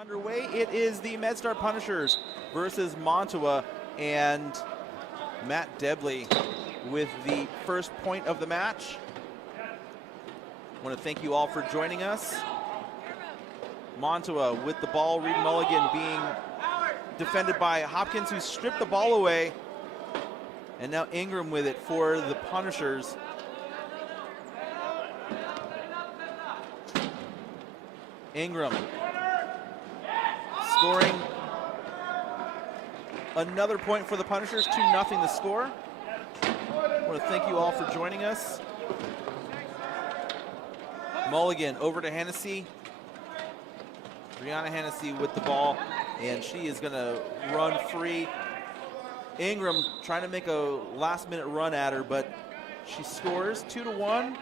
Underway, it is the MedStar Punishers versus Monttawa, and Matt Debley with the first point of the match. I want to thank you all for joining us. Monttawa with the ball, Reed Mulligan being defended by Hopkins, who stripped the ball away, and now Ingram with it for the Punishers. Ingram scoring another point for the Punishers, 2-0 the score. I want to thank you all for joining us. Mulligan over to Hennessy. Brianna Hennessy with the ball, and she is going to run free. Ingram trying to make a last-minute run at her, but she scores 2-1.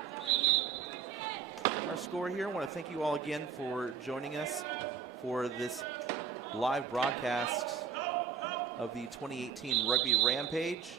Our score here. I want to thank you all again for joining us for this live broadcast of the 2018 Rugby Rampage.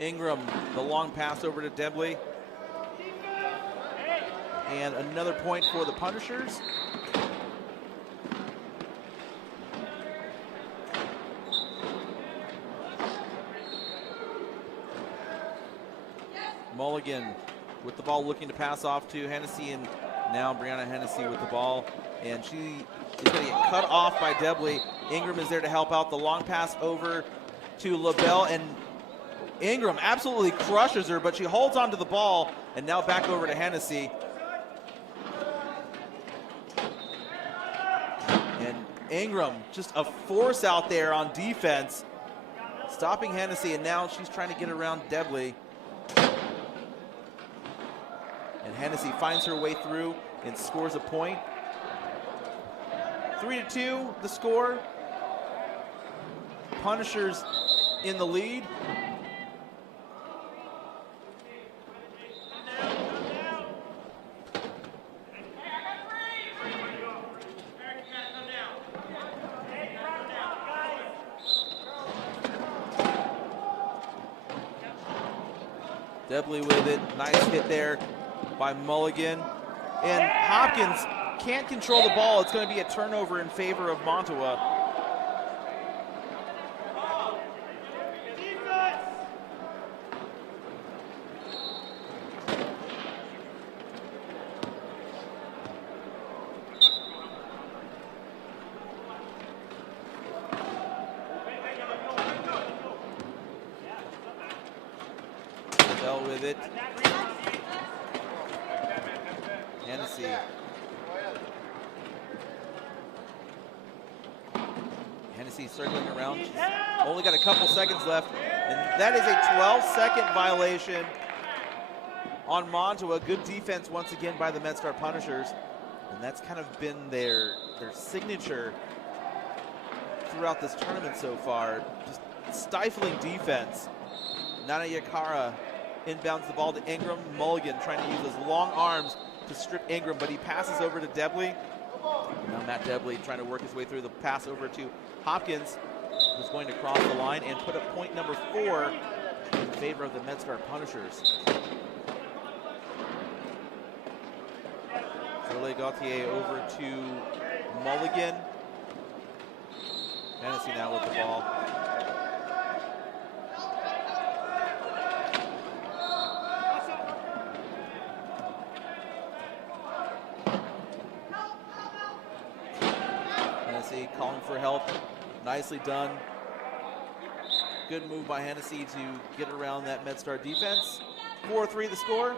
Ingram, the long pass over to Debley. And another point for the Punishers. Mulligan with the ball, looking to pass off to Hennessy, and now Brianna Hennessy with the ball. And she is going to get cut off by Debley. Ingram is there to help out. The long pass over to LaBelle, and Ingram absolutely crushes her, but she holds onto the ball, and now back over to Hennessy. And Ingram, just a force out there on defense, stopping Hennessy, and now she's trying to get around Debley. And Hennessy finds her way through and scores a point. 3-2 the score. Punishers in the lead. Debley with it, nice hit there by Mulligan. And Hopkins can't control the ball. It's going to be a turnover in favor of Monttawa. With it. Hennessy. Hennessy circling around. She's only got a couple seconds left, and that is a 12-second violation on Monttawa. Good defense once again by the MedStar Punishers, and that's kind of been their signature throughout this tournament so far. Just stifling defense. Nana Yakara inbounds the ball to Ingram. Mulligan trying to use his long arms to strip Ingram, but he passes over to Debley. Now Matt Debley trying to work his way through the pass over to Hopkins, who's going to cross the line and put up point number 4 in favor of the MedStar Punishers. Shirley Gauthier over to Mulligan. Hennessy now with the ball. Calling for help. Nicely done. Good move by Hennessy to get around that MedStar defense. 4-3 the score.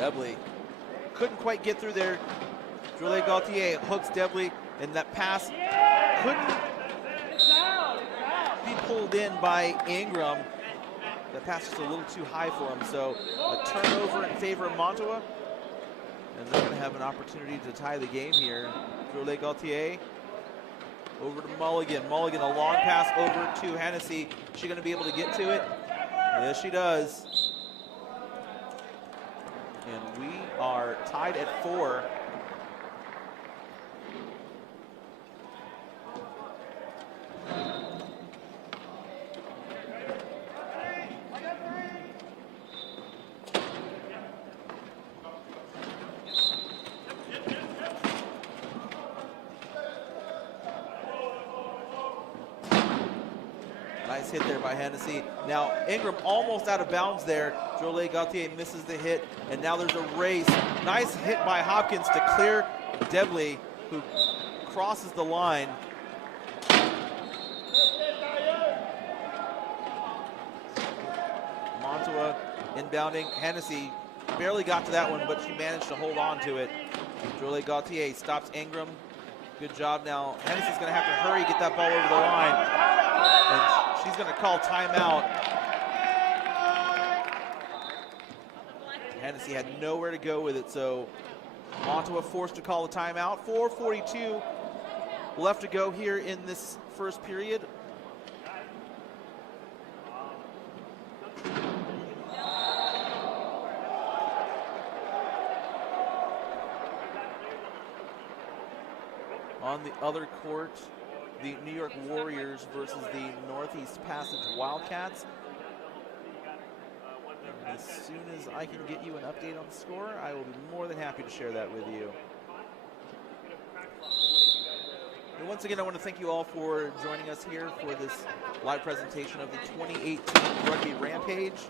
Debley couldn't quite get through there. Julie Gauthier hooks Debley, and that pass couldn't be pulled in by Ingram. That pass was a little too high for him, so a turnover in favor of Monttawa. And they're going to have an opportunity to tie the game here. Julie Gauthier over to Mulligan. Mulligan, a long pass over to Hennessy. Is she going to be able to get to it? Yes, she does. And we are tied at 4. Nice hit there by Hennessy. Now Ingram almost out of bounds there. Jolie Gauthier misses the hit, and now there's a race. Nice hit by Hopkins to clear Debley, who crosses the line. Monttawa inbounding. Hennessy barely got to that one, but she managed to hold on to it. Jolie Gauthier stops Ingram. Good job now. Hennessy's going to have to hurry, get that ball over the line. And she's going to call timeout. Hennessy had nowhere to go with it, so Monttawa forced to call a timeout. 4:42 left to go here in this first period. On the other court, the New York Warriors versus the Northeast Passage Wildcats. And as soon as I can get you an update on the score, I will be more than happy to share that with you. And once again, I want to thank you all for joining us here for this live presentation of the 2018 Rugby Rampage.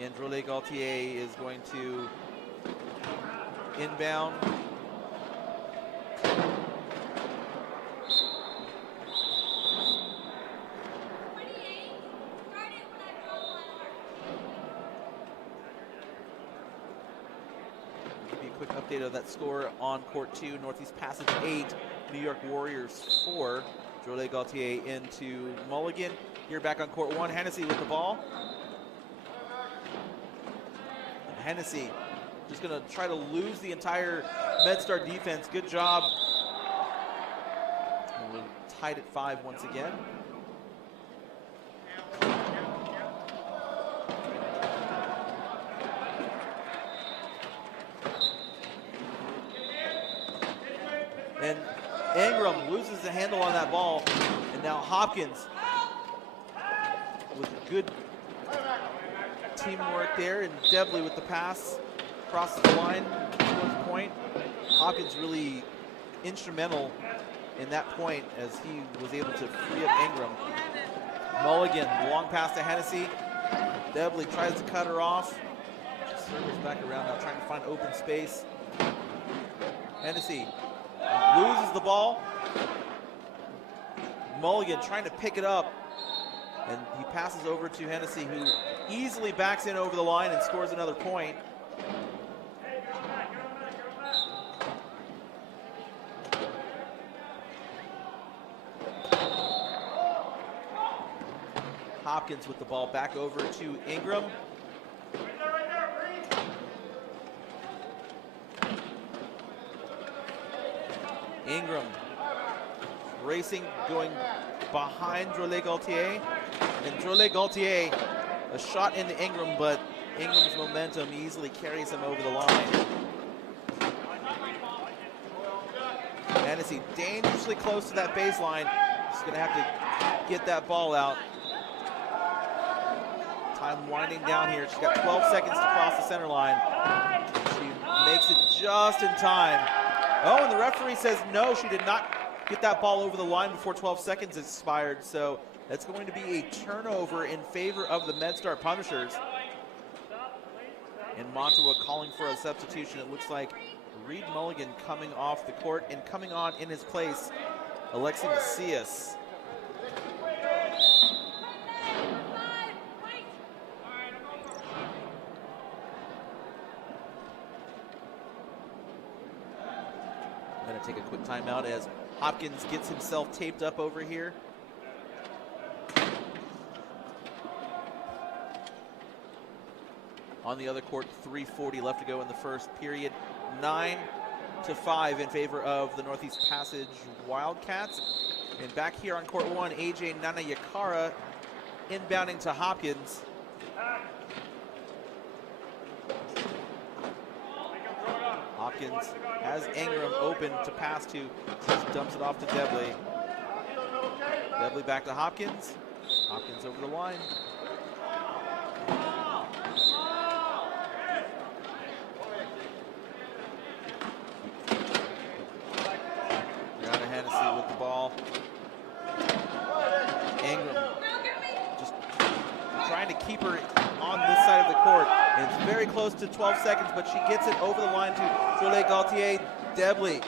And Jolie Gauthier is going to inbound. Give you a quick update of that score on court 2, Northeast Passage 8, New York Warriors 4. Jolie Gauthier into Mulligan. Here back on court 1, Hennessy with the ball. And Hennessy just going to try to lose the entire MedStar defense. Good job. And we're tied at 5 once again. And Ingram loses the handle on that ball. And now Hopkins with good teamwork there, and Debley with the pass crosses the line towards the point. Hopkins really instrumental in that point as he was able to free up Ingram. Mulligan, long pass to Hennessy. Debley tries to cut her off. She circles back around now, trying to find open space. Hennessy loses the ball. Mulligan trying to pick it up, and he passes over to Hennessy, who easily backs in over the line and scores another point. Hopkins with the ball back over to Ingram. Ingram racing, going behind Jolie Gauthier. And Jolie Gauthier, a shot into Ingram, but Ingram's momentum easily carries him over the line. Hennessy dangerously close to that baseline. She's going to have to get that ball out. Time winding down here. She's got 12 seconds to cross the center line. She makes it just in time. Oh, and the referee says no, she did not get that ball over the line before 12 seconds expired. So that's going to be a turnover in favor of the MedStar Punishers. And Monttawa calling for a substitution. It looks like Reed Mulligan coming off the court, and coming on in his place, Alexi Macias. to take a quick timeout as Hopkins gets himself taped up over here. On the other court, 3:40 left to go in the first period. 9-5 in favor of the Northeast Passage Wildcats. And back here on court 1, AJ Nanayakara inbounding to Hopkins. Hopkins has Ingram open to pass to, just dumps it off to Debley. Debley back to Hopkins. Hopkins over the line. Brianna Hennessy with the ball. Ingram just trying to keep her on this side of the court. And it's very close to 12 seconds, but she gets it over the line to Jolie Gaultier. Debley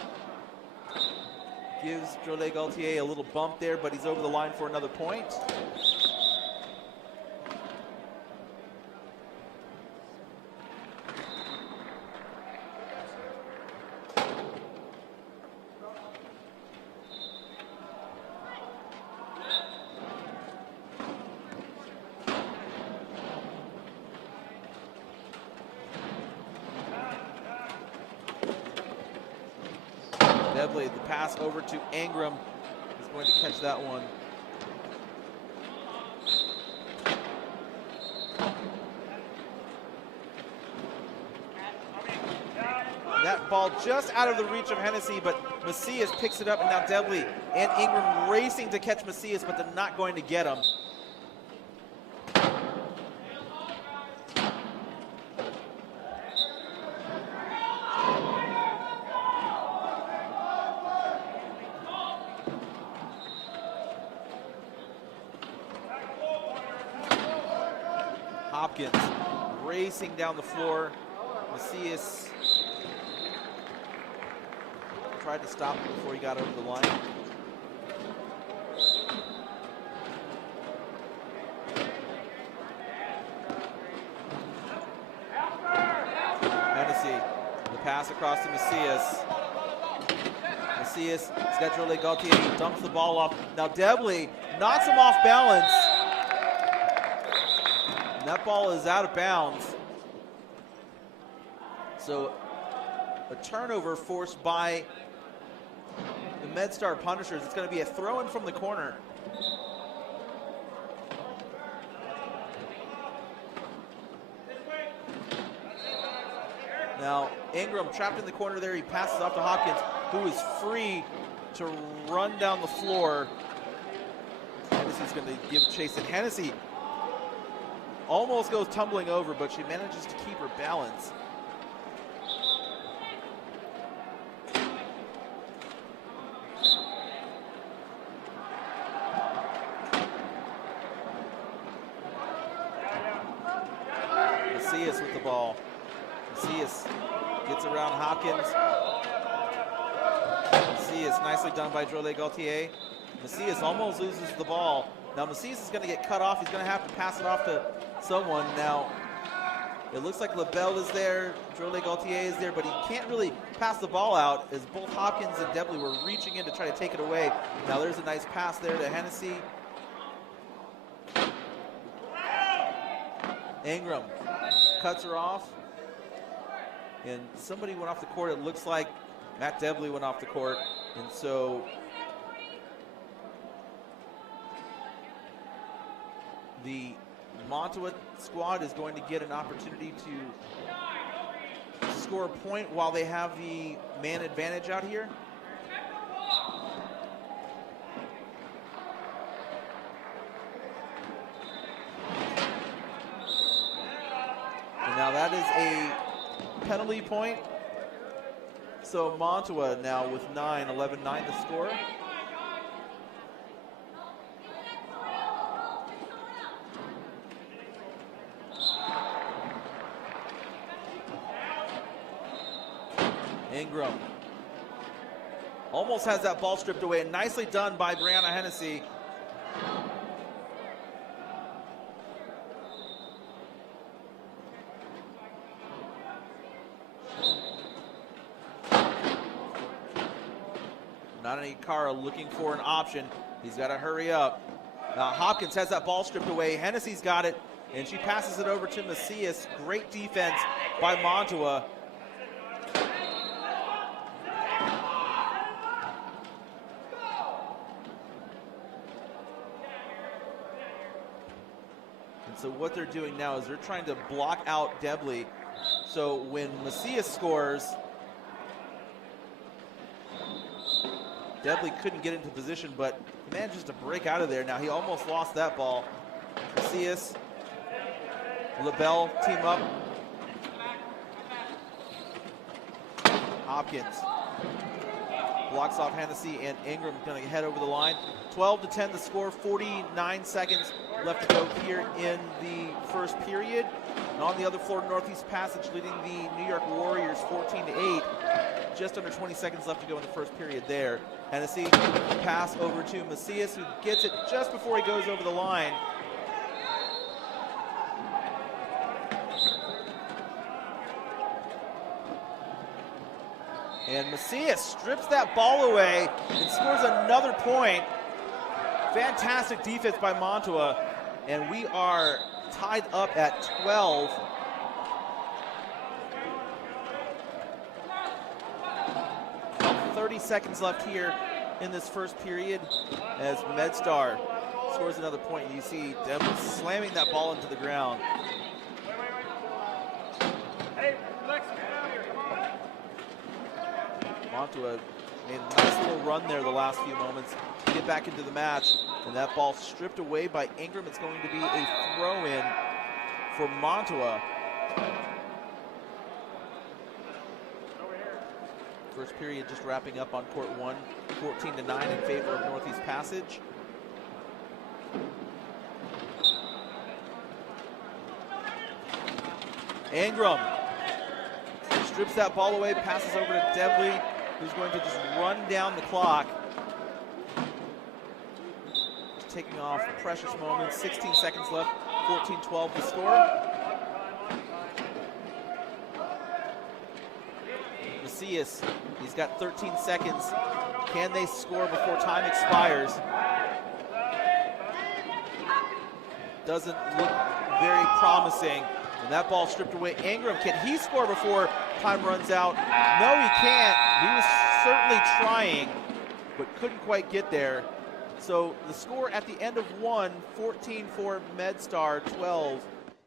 gives Jolie Gaultier a little bump there, but he's over the line for another point. Debley, the pass over to Ingram. He's going to catch that one. That ball just out of the reach of Hennessy, but Macias picks it up, and now Debley and Ingram racing to catch Macias, but they're not going to get him. Hopkins racing down the floor. Macias tried to stop him before he got over the line. Hennessy, the pass across to Macias. Macias has got Jolie Gaultier. He dumps the ball off. Now Debley knocks him off balance. And that ball is out of bounds. So a turnover forced by the MedStar Punishers. It's going to be a throw-in from the corner. Now Ingram trapped in the corner there. He passes off to Hopkins, who is free to run down the floor. Hennessy's going to give chase, and Hennessy almost goes tumbling over, but she manages to keep her balance. Macias with the ball. Macias gets around Hopkins. Macias, nicely done by Jolie Gaultier. Macias almost loses the ball. Now Macias is going to get cut off. He's going to have to pass it off to someone. Now it looks like LaBelle is there, Jolie Gaultier is there, but he can't really pass the ball out as both Hopkins and Debley were reaching in to try to take it away. Now there's a nice pass there to Hennessy. Ingram cuts her off, and somebody went off the court. It looks like Matt Debley went off the court, and so the Monttawa squad is going to get an opportunity to score a point while they have the man advantage out here. And now that is a penalty point. So Monttawa now with 9, 11-9 the score. Ingram almost has that ball stripped away, and nicely done by Brianna Hennessy. Nanakara looking for an option. He's got to hurry up. Hopkins has that ball stripped away. Hennessy's got it, and she passes it over to Macias. Great defense by Monttawa. And so what they're doing now is they're trying to block out Debley. So when Macias scores, Debley couldn't get into position, but he manages to break out of there. Now he almost lost that ball. Macias, LaBelle team up. Hopkins blocks off Hennessy, and Ingram going to head over the line. 12-10 the score, 49 seconds left to go here in the first period. And on the other floor, Northeast Passage leading the New York Warriors 14-8. Just under 20 seconds left to go in the first period there. Hennessy pass over to Macias, who gets it just before he goes over the line. And Macias strips that ball away and scores another point. Fantastic defense by Monttawa, and we are tied up at 12. About 30 seconds left here in this first period as MedStar scores another point. You see Debley slamming that ball into the ground. Monttawa made a nice little run there the last few moments to get back into the match. And that ball stripped away by Ingram. It's going to be a throw-in for Monttawa. First period just wrapping up on court one, 14-9 in favor of Northeast Passage. Ingram strips that ball away, passes over to Debley, who's going to just run down the clock. Taking off precious moments, 16 seconds left, 14-12 the score. Macias, he's got 13 seconds. Can they score before time expires? Doesn't look very promising. And that ball stripped away. Ingram, can he score before time runs out? No, he can't. He was certainly trying, but couldn't quite get there. So the score at the end of one, 14 for MedStar, 12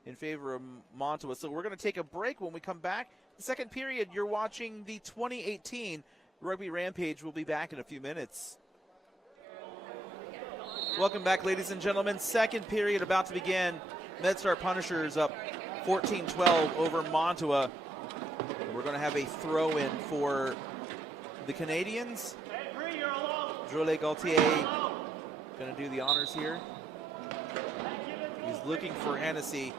in favor of Monttawa. So we're going to take a break. When we come back, the second period, you're watching the 2018 Rugby Rampage. We'll be back in a few minutes. Welcome back, ladies and gentlemen. Second period about to begin. MedStar Punishers up 14-12 over Monttawa. We're going to have a throw-in for the Canadians. Drolet Gaultier going to do the honors here. He's looking for Hennessy.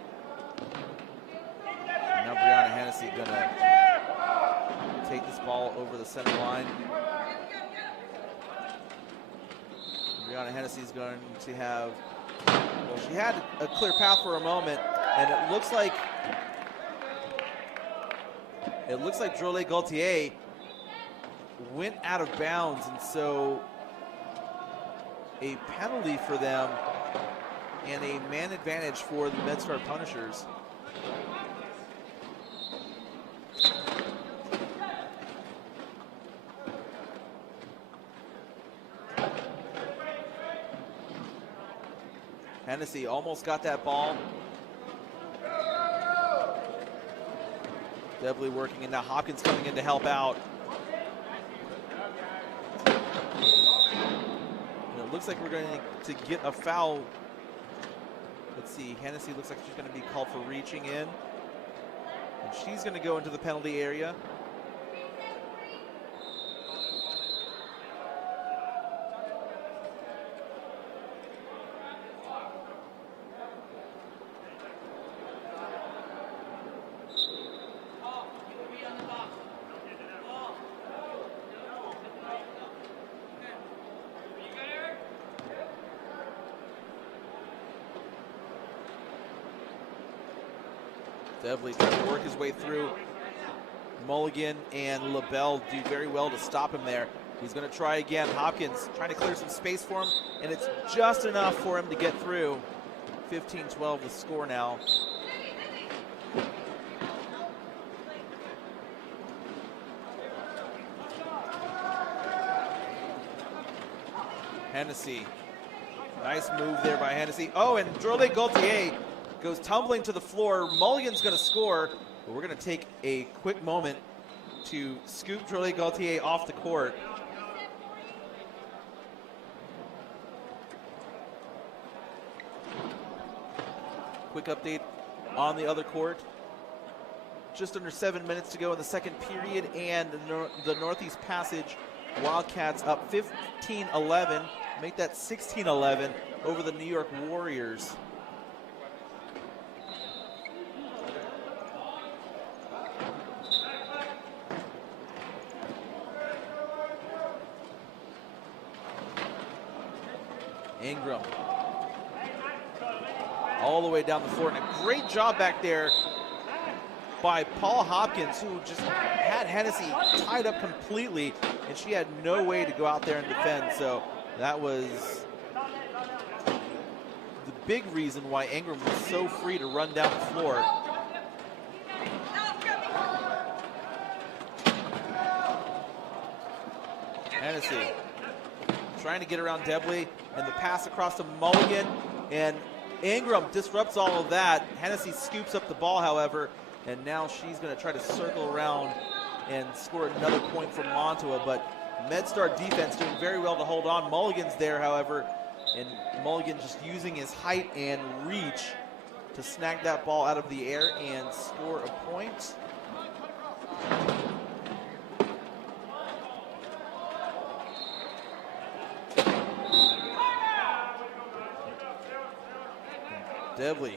Now Brianna Hennessy going to take this ball over the center line. Brianna Hennessy is going to have, well, she had a clear path for a moment, and it looks like Drolet Gaultier went out of bounds, and so a penalty for them and a man advantage for the MedStar Punishers. Hennessy almost got that ball. Debley working, and now Hopkins coming in to help out. And it looks like we're going to get a foul. Let's see, Hennessy looks like she's going to be called for reaching in. And she's going to go into the penalty area. Debley trying to work his way through. Mulligan and LaBelle do very well to stop him there. He's going to try again. Hopkins trying to clear some space for him, and it's just enough for him to get through. 15-12 the score now. Hennessy. Nice move there by Hennessy. Oh, and Jorle Gaultier goes tumbling to the floor. Mulligan's going to score, but we're going to take a quick moment to scoop Jorle Gaultier off the court. Quick update on the other court. Just under 7 minutes to go in the second period, and the Northeast Passage Wildcats up 15-11. Make that 16-11 over the New York Warriors. Ingram. All the way down the floor, and a great job back there by Paula Hopkins, who just had Hennessy tied up completely, and she had no way to go out there and defend. So that was the big reason why Ingram was so free to run down the floor. Hennessy trying to get around Debley, and the pass across to Mulligan, and Ingram disrupts all of that. Hennessy scoops up the ball, however, and now she's going to try to circle around and score another point from Monttawa, but MedStar defense doing very well to hold on. Mulligan's there, however, and Mulligan just using his height and reach to snag that ball out of the air and score a point. Debley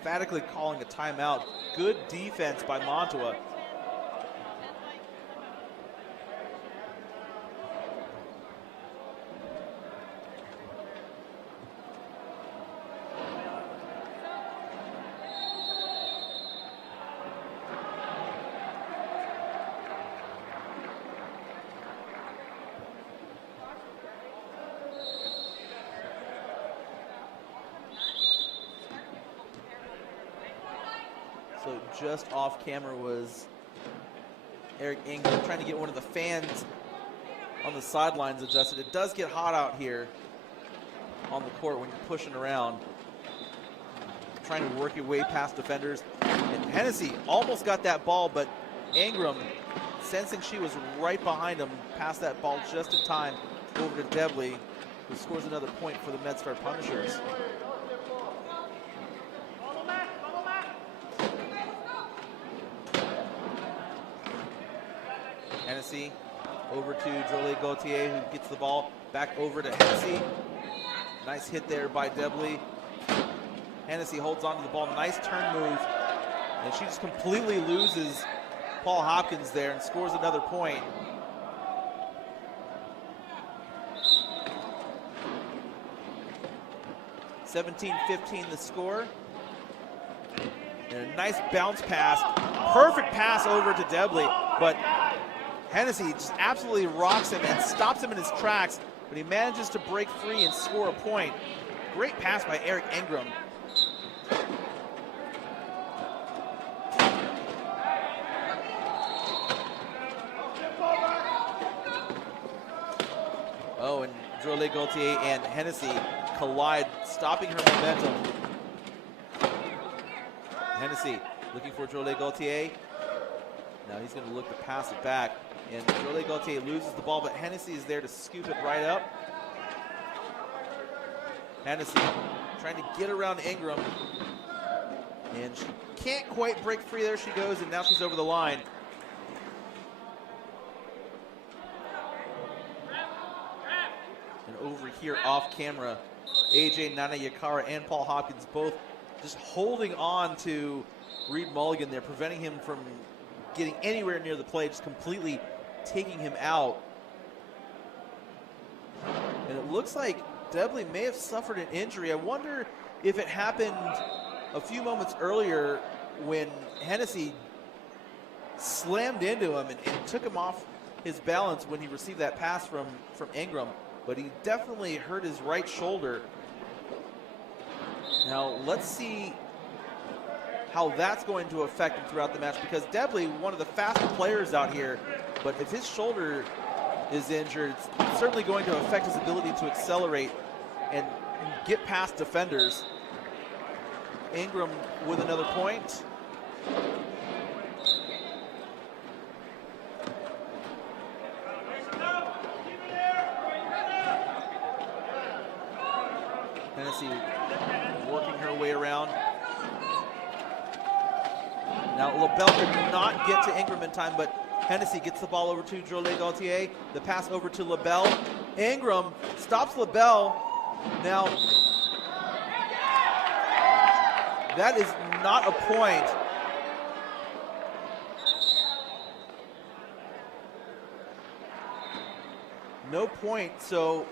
emphatically calling a timeout. Good defense by Monttawa. So just off camera was Eric Ingram trying to get one of the fans on the sidelines adjusted. It does get hot out here on the court when you're pushing around, trying to work your way past defenders. And Hennessy almost got that ball, but Ingram, sensing she was right behind him, passed that ball just in time over to Debley, who scores another point for the MedStar Punishers. Hennessy over to Jorle Gaultier, who gets the ball back over to Hennessy. Nice hit there by Debley. Hennessy holds on to the ball. Nice turn move. And she just completely loses Paul Hopkins there and scores another point. (17-15) the score. And a nice bounce pass. Perfect pass over to Debley, but Hennessy just absolutely rocks him and stops him in his tracks, but he manages to break free and score a point. Great pass by Eric Ingram. Oh, and Jorle Gaultier and Hennessy collide, stopping her momentum. Hennessy looking for Jorle Gaultier. Now he's going to look to pass it back. And Jorle Gaultier loses the ball, but Hennessy is there to scoop it right up. Hennessy trying to get around Ingram. And she can't quite break free. There she goes, and now she's over the line. And over here off camera, AJ Nanayakara and Paul Hopkins both just holding on to Reed Mulligan there, preventing him from getting anywhere near the play, just completely taking him out. And it looks like Debley may have suffered an injury. I wonder if it happened a few moments earlier when Hennessy slammed into him and took him off his balance when he received that pass from Ingram, but he definitely hurt his right shoulder. Now let's see how that's going to affect him throughout the match, because Debley, one of the faster players out here, but if his shoulder is injured, it's certainly going to affect his ability to accelerate and get past defenders. Ingram with another point. Hennessy working her way around. Now LaBelle could not get to Ingram in time, but Hennessy gets the ball over to Jolie Gaultier. The pass over to LaBelle. Ingram stops LaBelle. Now, that is not a point. No point, so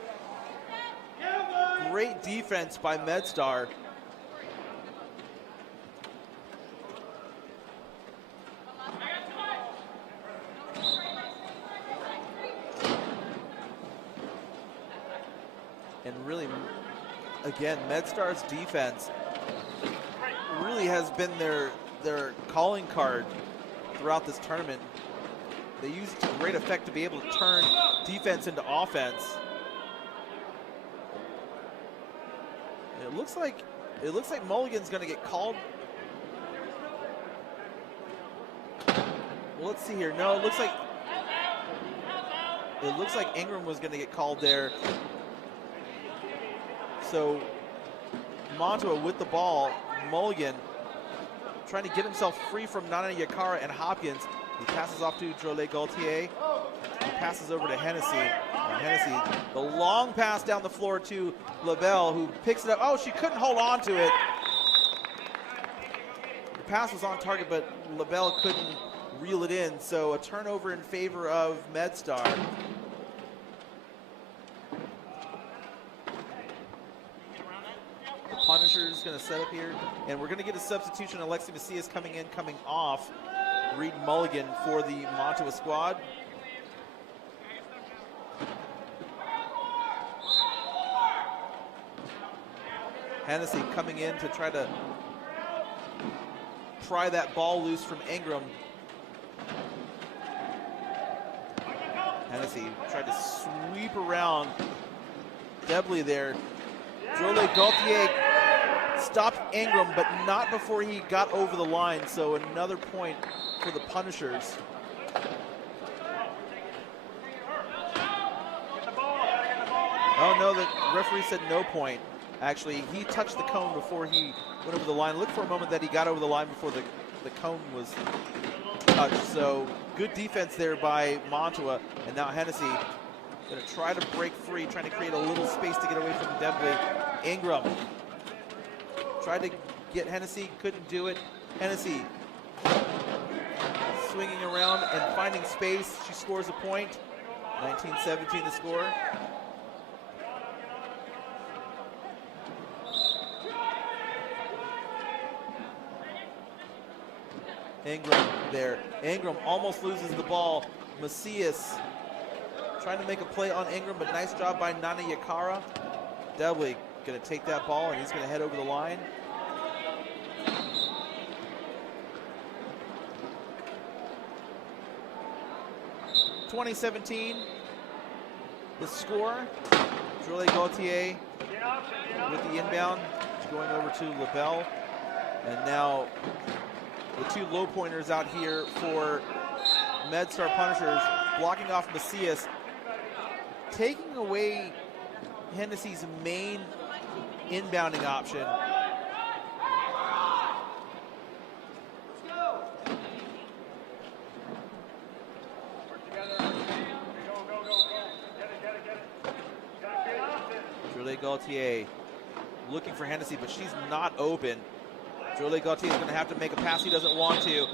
great defense by MedStar. And really, again, MedStar's defense really has been their calling card throughout this tournament. They use it to great effect to be able to turn defense into offense. It looks like Mulligan's going to get called. Well, let's see here. No, it looks like Ingram was going to get called there. So Monttawa with the ball. Mulligan trying to get himself free from Nana Yakara and Hopkins. He passes off to Jolie Gaultier. He passes over to Hennessy. And Hennessy, the long pass down the floor to LaBelle, who picks it up. Oh, she couldn't hold on to it. The pass was on target, but LaBelle couldn't reel it in. So a turnover in favor of MedStar. Punisher's going to set up here, and we're going to get a substitution. Alexi Macias coming in, coming off. Reed Mulligan for the Monttawa squad. Hennessy coming in to try to pry that ball loose from Ingram. Hennessy tried to sweep around Debley there. Jolie Gaultier stopped Ingram, but not before he got over the line, so another point for the Punishers. Oh no, the referee said no point. Actually, he touched the cone before he went over the line. Looked for a moment that he got over the line before the cone was touched. So good defense there by Monttawa, and now Hennessy going to try to break free, trying to create a little space to get away from Debley. Ingram tried to get Hennessy, couldn't do it. Hennessy swinging around and finding space. She scores a point. 19-17 the score. Ingram there. Ingram almost loses the ball. Macias trying to make a play on Ingram, but nice job by Nana Yakara. Debley going to take that ball, and he's going to head over the line. (2017) the score. Jolie Gaultier with the inbound, going over to LaBelle. And now the two low pointers out here for MedStar Punishers, blocking off Macias, taking away Hennessy's main inbounding option. Jolie Gaultier looking for Hennessy, but she's not open. Jolie Gaultier is going to have to make a pass he doesn't want to.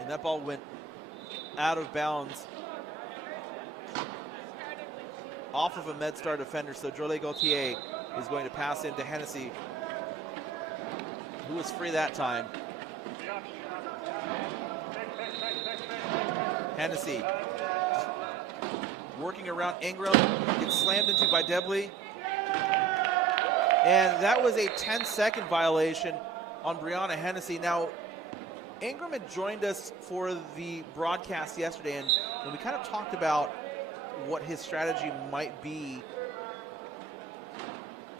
And that ball went out of bounds off of a MedStar defender. So Jolie Gaultier is going to pass into Hennessy, who was free that time. Hennessy working around Ingram, gets slammed into by Debley. And that was a 10-second violation on Brianna Hennessy. Now, Ingram had joined us for the broadcast yesterday, and we kind of talked about what his strategy might be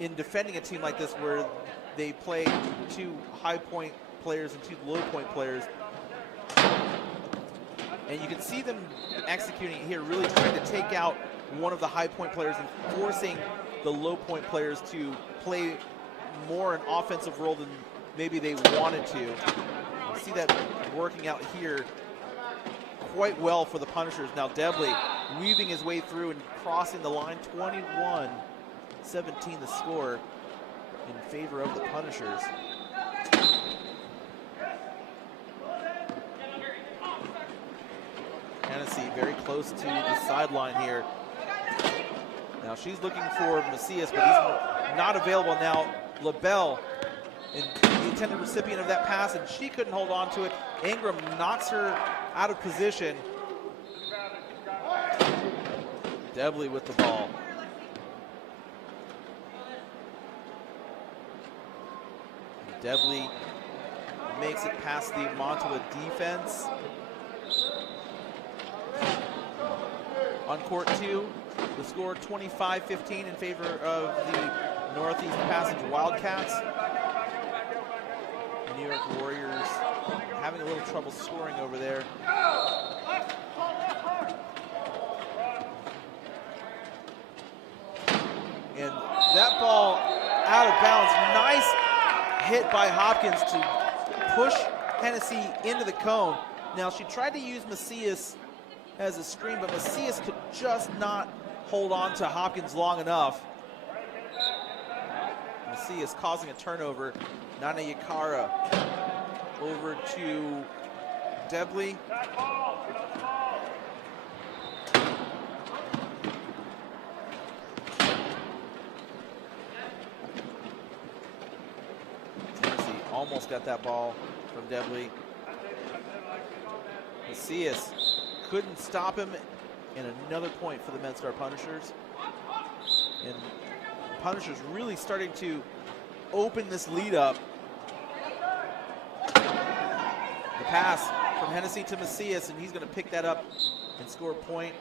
in defending a team like this where they play 2 high point players and 2 low point players. And you can see them executing it here, really trying to take out one of the high point players and forcing the low point players to play more an offensive role than maybe they wanted to. You see that working out here quite well for the Punishers. Now Debley weaving his way through and crossing the line. 21-17 the score in favor of the Punishers. Hennessy very close to the sideline here. Now she's looking for Macias, but he's not available now. LaBelle, the intended recipient of that pass, and she couldn't hold on to it. Ingram knocks her out of position. Debley with the ball. Debley makes it past the Monttawa defense. On court 2, the score 25-15 in favor of the Northeast Passage Wildcats. New York Warriors having a little trouble scoring over there. And that ball out of bounds. Nice hit by Hopkins to push Hennessy into the cone. Now she tried to use Macias as a screen, but Macias could just not hold on to Hopkins long enough. Macias causing a turnover. Nana Yakara over to Debley. Tennessee almost got that ball from Debley. Macias couldn't stop him, and another point for the MedStar Punishers. And the Punishers really starting to open this lead up. The pass from Hennessy to Macias, and he's going to pick that up and score a point.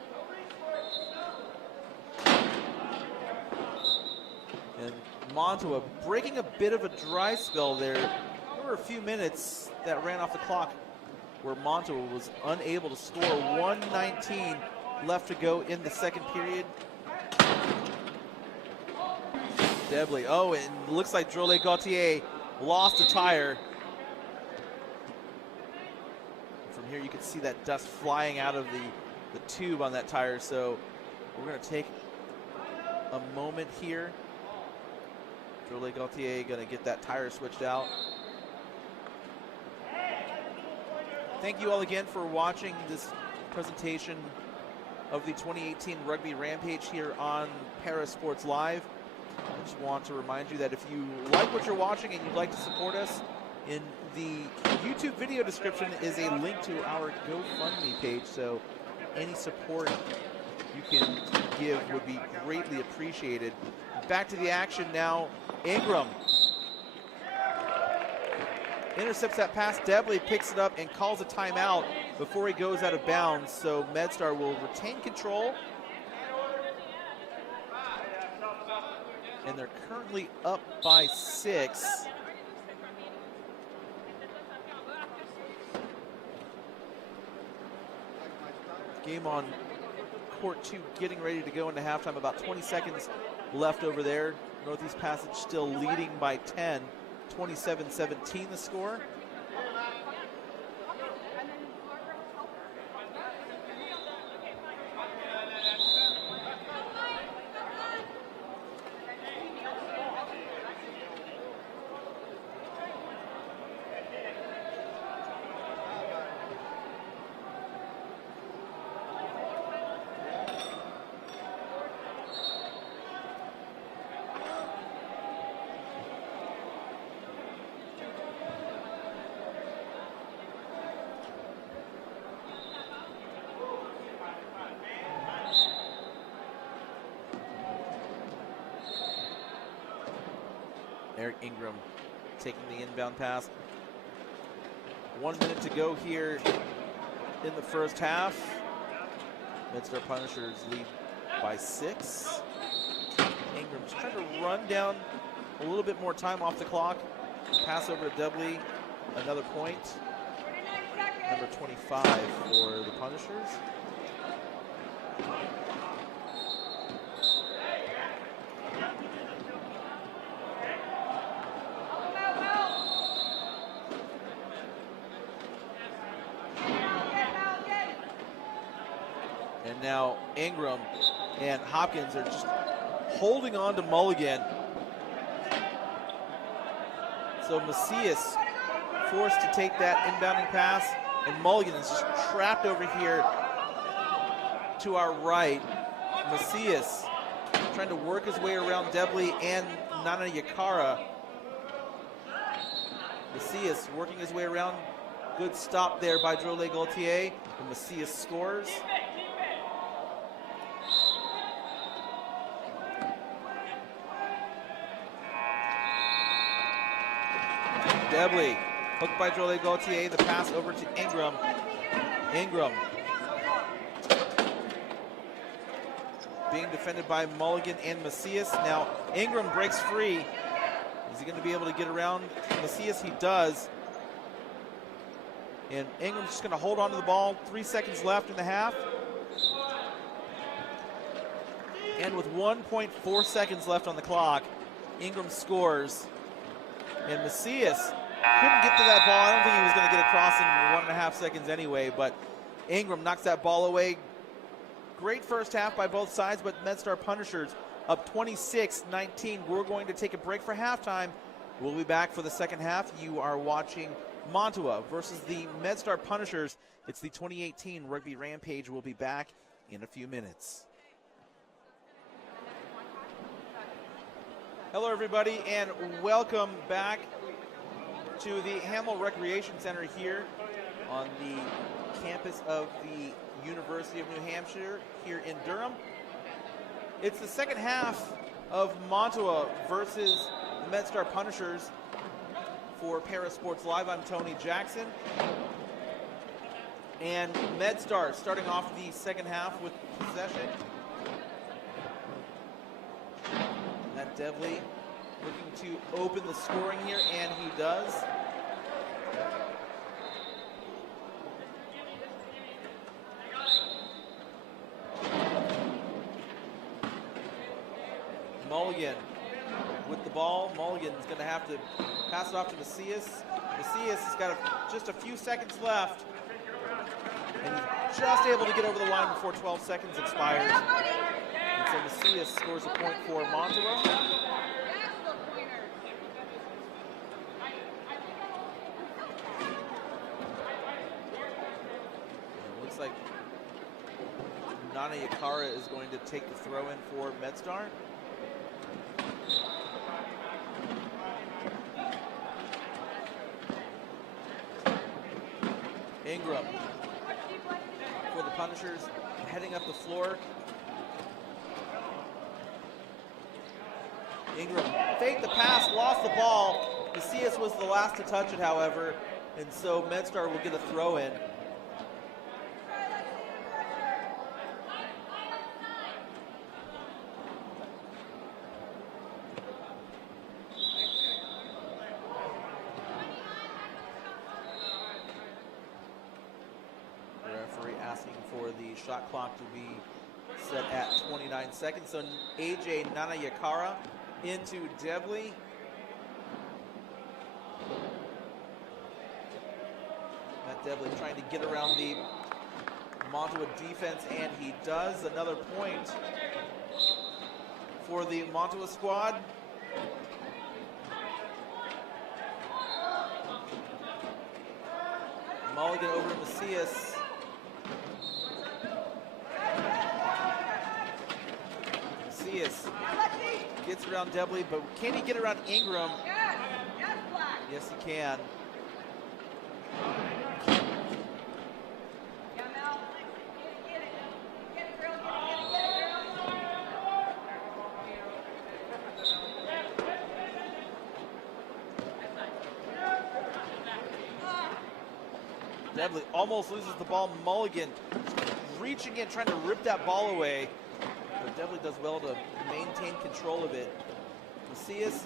And Monttawa breaking a bit of a dry spell there. There were a few minutes that ran off the clock where Monttawa was unable to score. 1:19 left to go in the second period. Debley, oh, it looks like Drolet Gauthier lost a tire. From here you can see that dust flying out of the tube on that tire, so we're going to take a moment here. Drolet Gauthier going to get that tire switched out. Thank you all again for watching this presentation of the 2018 Rugby Rampage here on ParaSportsLive. I just want to remind you that if you like what you're watching and you'd like to support us, in the YouTube video description is a link to our GoFundMe page, so any support you can give would be greatly appreciated. Back to the action now. Ingram intercepts that pass. Debley picks it up and calls a timeout before he goes out of bounds, so MedStar will retain control. And they're currently up by 6. Game on court 2 getting ready to go into halftime. About 20 seconds left over there. Northeast Passage still leading by 10. 27-17 the score. Eric Ingram taking the inbound pass. 1 minute to go here in the first half. MedStar Punishers lead by 6. Ingram's trying to run down a little bit more time off the clock. Pass over to Dudley, another point. Number 25 for the Punishers. And now Ingram and Hopkins are just holding on to Mulligan. So Macias forced to take that inbounding pass, and Mulligan is just trapped over here to our right. Macias trying to work his way around Debley and Nana Yakara. Macias working his way around. Good stop there by Drole Gaultier, and Macias scores. Debley, hooked by Drole Gaultier, the pass over to Ingram. Ingram being defended by Mulligan and Macias. Now Ingram breaks free. Is he going to be able to get around Macias? He does. And Ingram's just going to hold on to the ball. 3 seconds left in the half. And with 1.4 seconds left on the clock, Ingram scores. And Macias couldn't get to that ball. I don't think he was going to get across in 1.5 seconds anyway, but Ingram knocks that ball away. Great first half by both sides, but MedStar Punishers up 26-19. We're going to take a break for halftime. We'll be back for the second half. You are watching Monttawa versus the MedStar Punishers. It's the 2018 Rugby Rampage. We'll be back in a few minutes. Hello, everybody, and welcome back to the Hamill Recreation Center here on the campus of the University of New Hampshire here in Durham. It's the second half of Monttawa versus the MedStar Punishers. For ParaSportsLive, I'm Tony Jackson. And MedStar starting off the second half with possession. Matt Devley looking to open the scoring here, and he does. Mulligan with the ball. Mulligan's going to have to pass it off to Macias. Macias has got just a few seconds left, and he's just able to get over the line before 12 seconds expires. And so Macias scores a point for Monttawa. It looks like Nana Yakara is going to take the throw in for MedStar. Ingram for the Punishers, heading up the floor. Ingram faked the pass, lost the ball. Macias was the last to touch it, however, and so MedStar will get a throw in. Shot clock to be set at 29 seconds. So AJ Nana Yakara into Debley. Matt Debley trying to get around the Monttawa defense, and he does. Another point for the Monttawa squad. Mulligan over to Macias. Macias gets around Debley, but can he get around Ingram? Yes, he can. Devlin almost loses the ball. Mulligan reaching in, trying to rip that ball away. But Devlin does well to maintain control of it. Macias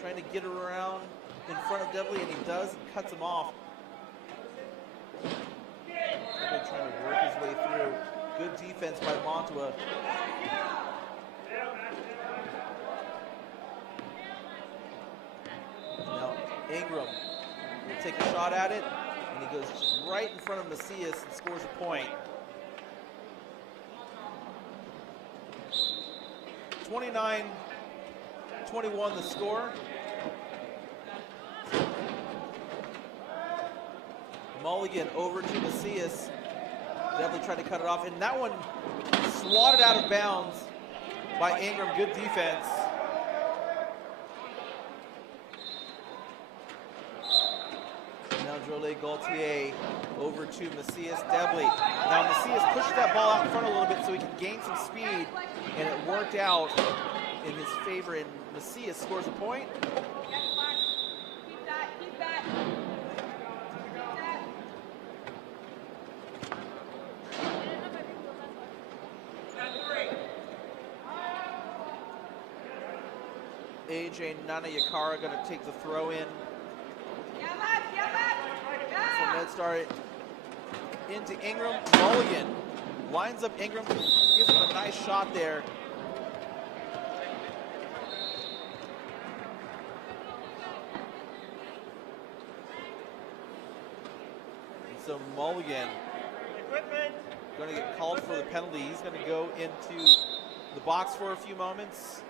trying to get around in front of Devlin, and he does, and cuts him off. Devlin trying to work his way through. Good defense by Monttawa. Now Ingram will take a shot at it, and he goes right in front of Macias and scores a point. 29-21 the score. Mulligan over to Macias. Definitely tried to cut it off, and that one swatted out of bounds by Ingram. Good defense. Now Jolie Gaultier over to Macias. Debley. Now Macias pushed that ball out in front a little bit so he could gain some speed, and it worked out in his favor, and Macias scores a point. Keep that. AJ Nanayakara going to take the throw in. So MedStar into Ingram. Mulligan lines up Ingram, gives him a nice shot there. And so Mulligan going to get called for the penalty. He's going to go into the box for a few moments.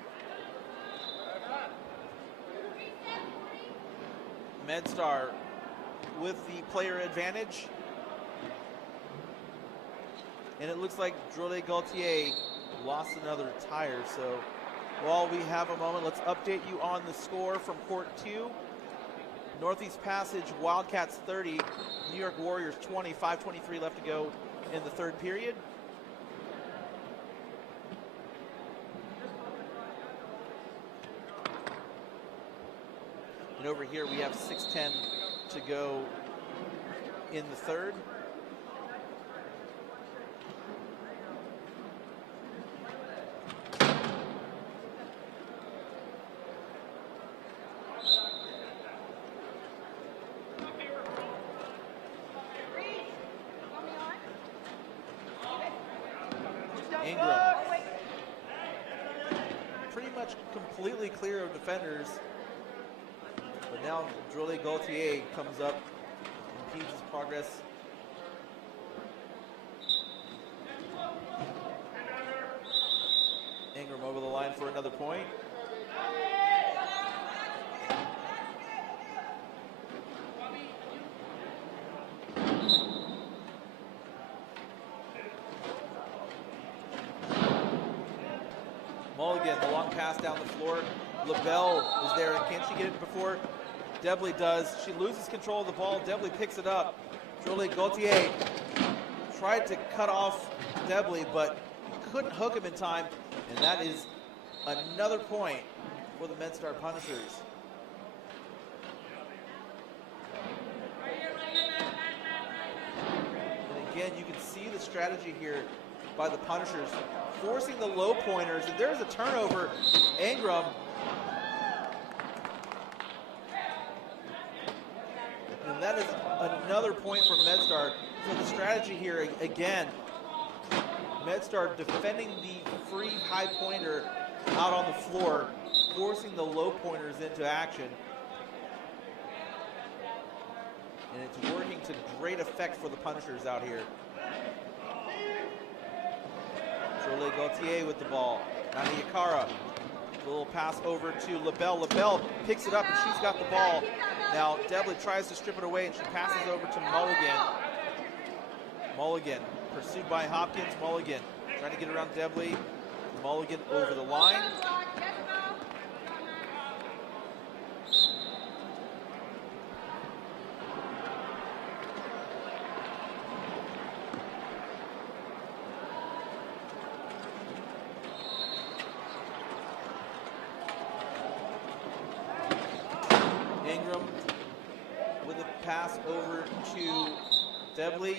MedStar with the player advantage. And it looks like Jolie Gaultier lost another tire. So while we have a moment, let's update you on the score from Court 2. Northeast Passage Wildcats 30, New York Warriors 20, 5:23 left to go in the third period. And over here we have 6:10 to go in the third. Ingram pretty much completely clear of defenders. But now Jolie Gaultier comes up, impedes his progress. Ingram over the line for another point. Mulligan, the long pass down the floor. LaBelle is there, and can she get it before Debley does? She loses control of the ball. Debley picks it up. Jolie Gaultier tried to cut off Debley, but couldn't hook him in time, and that is another point for the MedStar Punishers. And again, you can see the strategy here by the Punishers, forcing the low pointers, and there's a turnover. Ingram. And that is another point for MedStar. So the strategy here, again, MedStar defending the free high pointer out on the floor, forcing the low pointers into action. And it's working to great effect for the Punishers out here. Jolie Gaultier with the ball. Nanayakara. A little pass over to LaBelle. LaBelle picks it up, and she's got the ball. Now Debley tries to strip it away, and she passes over to Mulligan. Mulligan pursued by Hopkins. Mulligan trying to get around Debley. Mulligan over the line. Ingram with a pass over to Devley.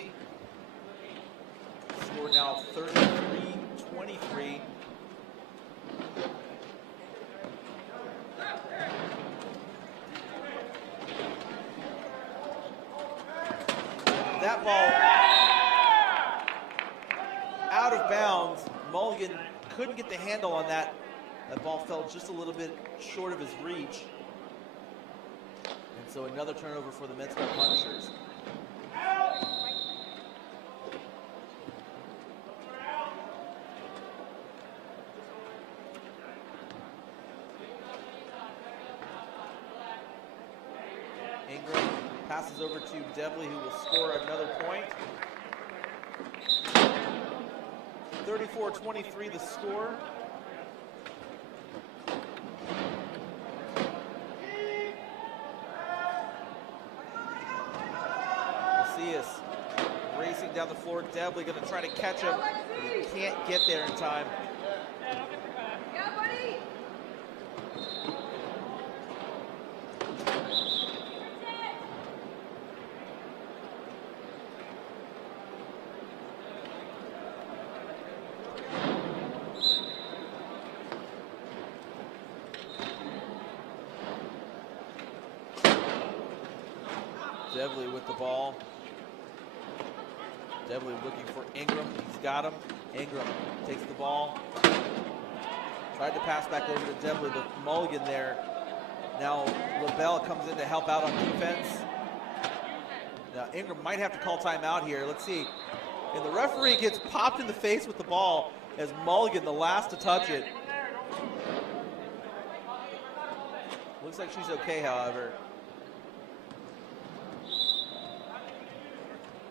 Score now 33-23. That ball out of bounds. Mulligan couldn't get the handle on that. That ball fell just a little bit short of his reach. And so another turnover for the MedStar Punishers. Ingram passes over to Devley, who will score another point. 34-23 the score. Macias racing down the floor. Devley going to try to catch him, but he can't get there in time. Devley with the ball. Devley looking for Ingram. He's got him. Ingram takes the ball. Tried to pass back over to Devley, but Mulligan there. Now LaBelle comes in to help out on defense. Now Ingram might have to call timeout here. Let's see. And the referee gets popped in the face with the ball as Mulligan, the last to touch it. Looks like she's okay, however.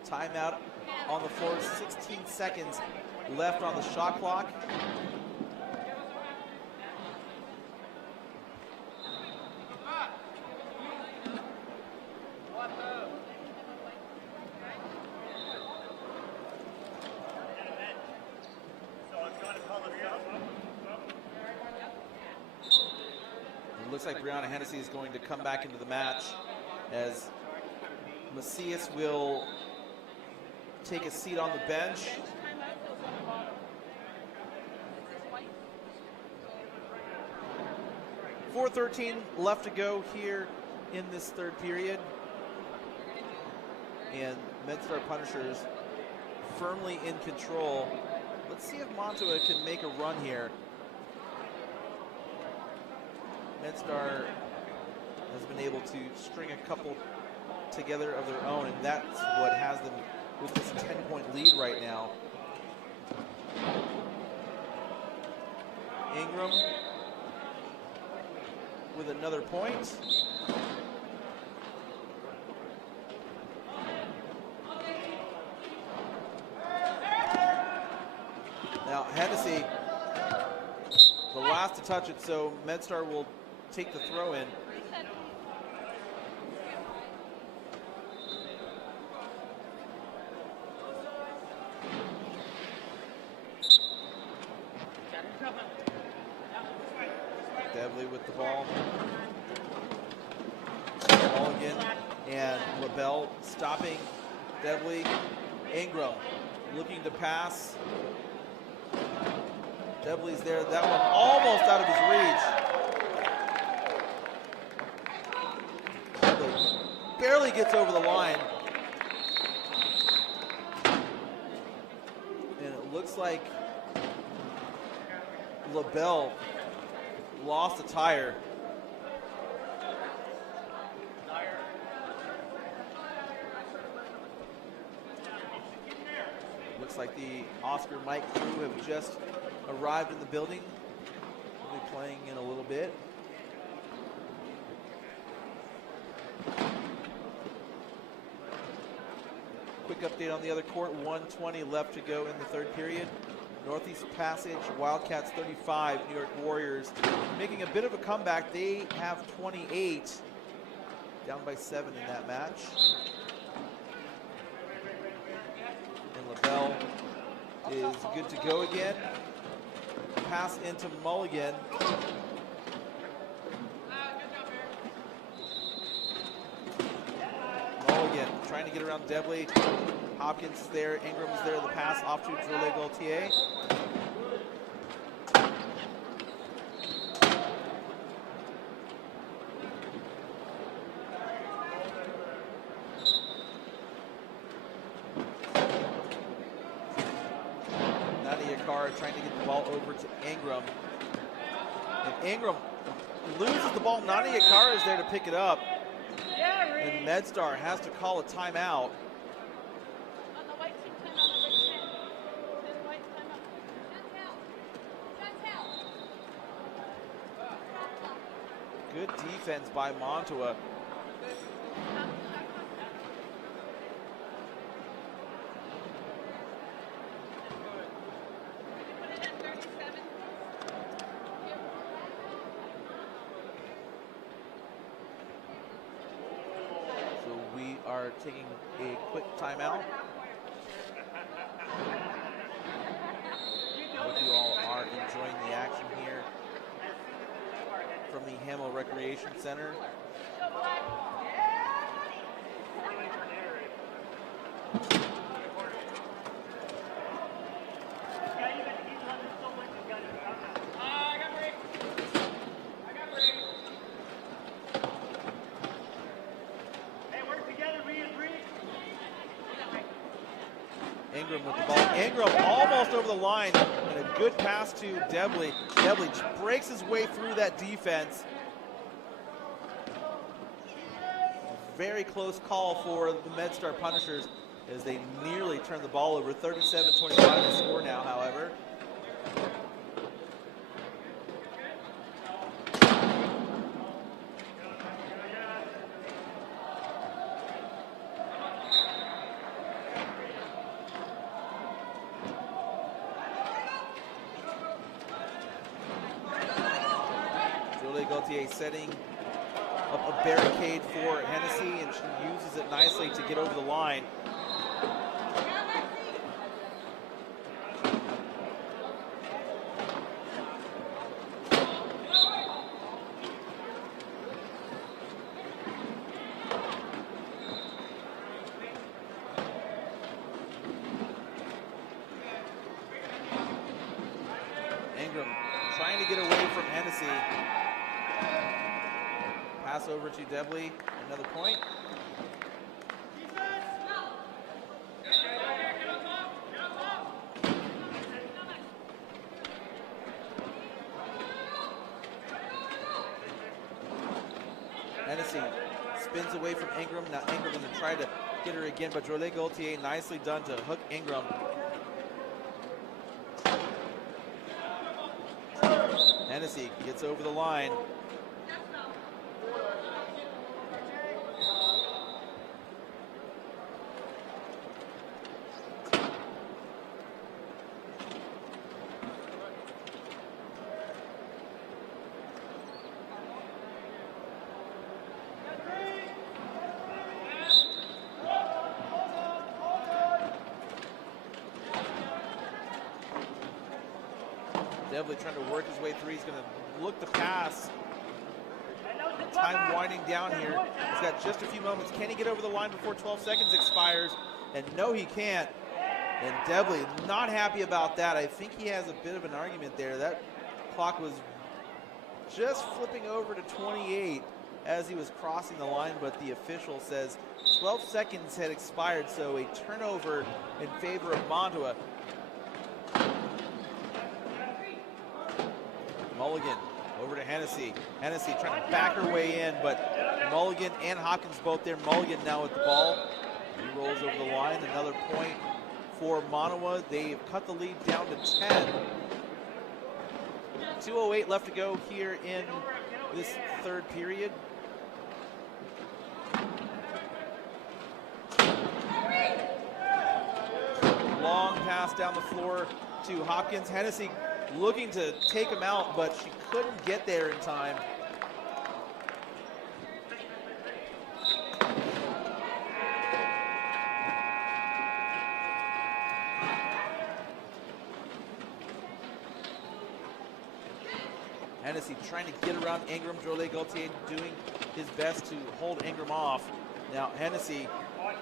Timeout on the floor, 16 seconds left on the shot clock. It looks like Brianna Hennessy is going to come back into the match as Macias will take a seat on the bench. .413 left to go here in this third period. And MedStar Punishers firmly in control. Let's see if Monttawa can make a run here. MedStar has been able to string a couple together of their own, and that's what has them with this 10-point lead right now. Ingram with another point. Now Hennessy, the last to touch it, so MedStar will take the throw in. Devley with the ball. Mulligan and LaBelle stopping Devley. Ingram looking to pass. Devley's there. That one almost out of his reach. Devley barely gets over the line. And it looks like LaBelle lost a tire. Looks like the Oscar Mike crew have just arrived in the building. We'll be playing in a little bit. Quick update on the other court. 1:20 left to go in the third period. Northeast Passage, Wildcats 35, New York Warriors making a bit of a comeback. They have 28, down by 7 in that match. And LaBelle is good to go again. Pass into Mulligan. Mulligan trying to get around Debley. Hopkins is there, Ingram is there, the pass off to Drolet Gaultier. Trying to get the ball over to Ingram. And Ingram loses the ball. Nani Yakara is there to pick it up. And MedStar has to call a timeout. Good defense by Monttawa. Taking a quick timeout. Hope you all are enjoying the action here from the Hamill Recreation Center. Ingram with the ball. Ingram almost over the line, and a good pass to Debley. Debley breaks his way through that defense. Very close call for the MedStar Punishers as they nearly turn the ball over. 37-25 to score now, however. Setting up a barricade for Hennessy, and she uses it nicely to get over the line. Ingram trying to get away from Hennessy. Pass over to Debley, another point. Hennessy spins away from Ingram. Now Ingram going to try to get her again, but Drolet Gaultier nicely done to hook Ingram. Hennessy gets over the line. Debley trying to work his way through. He's going to look to pass. Time winding down here. He's got just a few moments. Can he get over the line before 12 seconds expires? And no, he can't. And Debley not happy about that. I think he has a bit of an argument there. That clock was just flipping over to 28 as he was crossing the line, but the official says 12 seconds had expired, so a turnover in favor of Monttawa. Mulligan over to Hennessy. Hennessy trying to back her way in, but Mulligan and Hopkins both there. Mulligan now with the ball. He rolls over the line. Another point for Monttawa. They've cut the lead down to 10. 2:08 left to go here in this third period. Long pass down the floor to Hopkins. Hennessy looking to take him out, but she couldn't get there in time. Hennessy trying to get around Ingram. Drolet Gaultier doing his best to hold Ingram off. Now Hennessy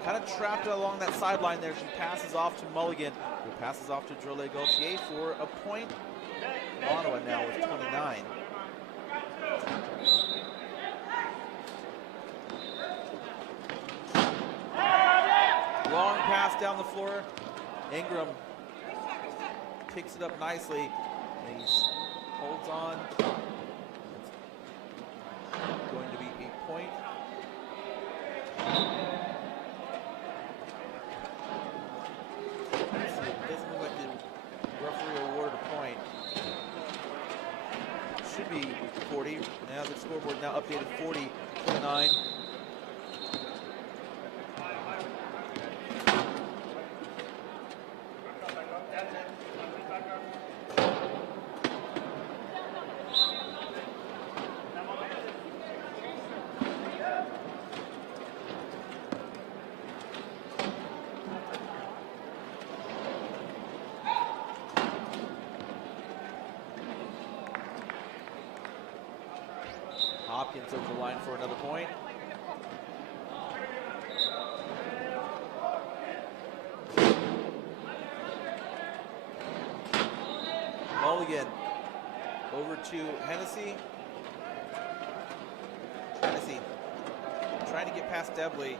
kind of trapped along that sideline there. She passes off to Mulligan, who passes off to Drolet Gauthier for a point. Monttawa now with 29. Long pass down the floor. Ingram picks it up nicely, and he holds on. It's going to be a point. It doesn't look like the referee awarded a point. Should be 40. Now the scoreboard now updated 40-29. Hopkins over the line for another point. Mulligan over to Hennessy. Hennessy trying to get past Debley.